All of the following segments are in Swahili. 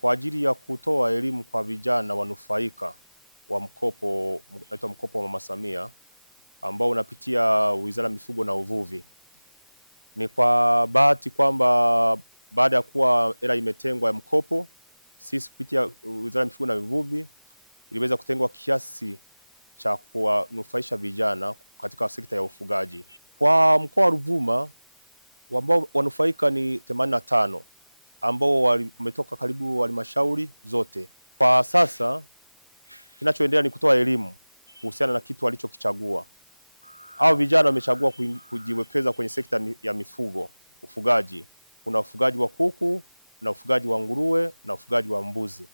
kwa ajili ya kutoa elimu kwa vijana wanufaika wa mkopo, unaitwa mkopo wa Mama Samia ambao unapitia Wizara ya Mifugo na Uvuvi. Ni kwa bahati kwamba baada ya kuwa hela imetengwa ya mkopo, sisi kupitia Wizara ya Mifugo na Uvuvi iliweza kutengwa kiasi cha kuwanufaisha vijana katika sekta ya ufugaji. Kwa mkoa wa Ruvuma ambao wanufaika ni 85 ambao wametoka karibu halmashauri zote. Kwa sasa kinachoendelea ni kutoa elimu kuhusiana na kitu walichokichagua. Hao vijana wamechagua kujiwekeza kwenye sekta ya mifugo, ufugaji. Kuna ufugaji wa kuku na ufugaji wa nguruwe na ufugaji wa mbuzi.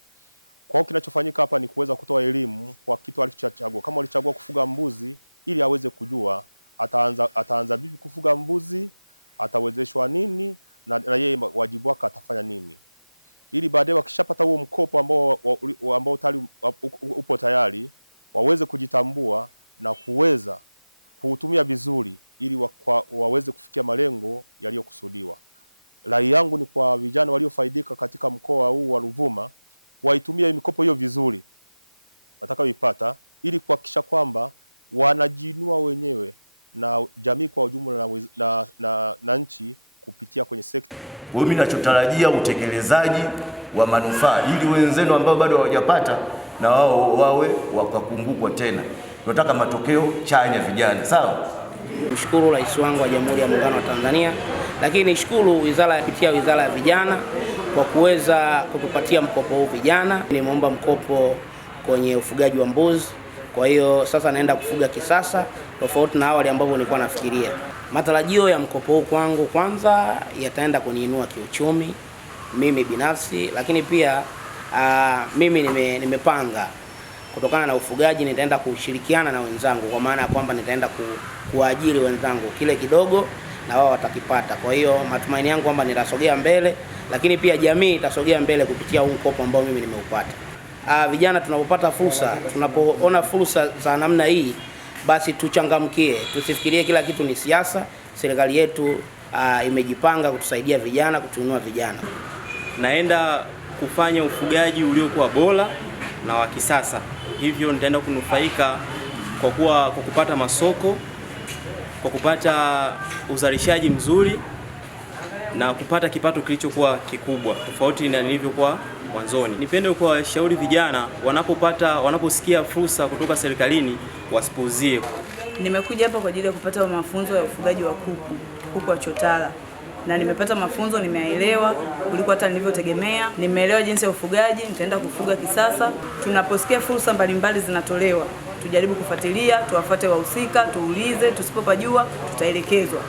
Kwa hiyo kinachofanyika hapa ni kuweza kutoa elimu kwa kitu walichochagua. Kama walichagua kufuga mbuzi, ili aweze kujua ataanza vipi kufuga mbuzi, atawezeshwa nini na yeye wajibu wake atafanya nini. Ili baadaye wakishapata huo mkopo ambao tayari upo tayari, waweze kujitambua na kuweza kuutumia vizuri ili waweze kufikia malengo yaliyokusudiwa. Rai yangu ni kwa vijana waliofaidika katika mkoa huu wa Ruvuma waitumie mikopo hiyo vizuri watakayoipata ili kuhakikisha kwamba wanajiinua wenyewe na jamii kwa ujumla na nchi kupitia kwenye sekta. Kwa hiyo mimi ninachotarajia utekelezaji wa manufaa ili wenzenu ambao bado hawajapata na wao wawe wakakumbukwa tena. Tunataka matokeo chanya vijana, sawa? Nishukuru Rais wangu wa Jamhuri ya Muungano wa Tanzania, lakini nishukuru Wizara ya Vijana kwa kuweza kutupatia mkopo huu vijana. Nimeomba mkopo kwenye ufugaji wa mbuzi. Kwa hiyo sasa naenda kufuga kisasa tofauti na awali ambavyo nilikuwa nafikiria. Matarajio ya mkopo huu kwangu, kwanza yataenda kuniinua kiuchumi mimi binafsi, lakini pia mimi nimepanga kutokana na ufugaji nitaenda kushirikiana na wenzangu, kwa maana ya kwamba nitaenda kuajiri wenzangu kile kidogo na wao watakipata. Kwa hiyo matumaini yangu kwamba nitasogea mbele, lakini pia jamii itasogea mbele kupitia huu mkopo ambao mimi nimeupata. Vijana tunapopata fursa, tunapoona fursa za namna hii, basi tuchangamkie, tusifikirie kila kitu ni siasa. Serikali yetu imejipanga kutusaidia vijana, kutuinua vijana. Naenda kufanya ufugaji uliokuwa bora na wa kisasa. Hivyo nitaenda kunufaika kwa kupata masoko, kwa kupata uzalishaji mzuri na kupata kipato kilichokuwa kikubwa tofauti na nilivyokuwa mwanzoni. Nipende kuwashauri vijana wanaposikia fursa kutoka serikalini wasipuuzie. Nimekuja hapa kwa ajili ya kupata mafunzo ya ufugaji wa kuku wa chotara. Na nimepata mafunzo, nimeelewa kuliko hata nilivyotegemea. Nimeelewa jinsi ya ufugaji, nitaenda kufuga kisasa. Tunaposikia fursa mbalimbali zinatolewa, tujaribu kufuatilia, tuwafuate wahusika, tuulize, tusipopajua tutaelekezwa.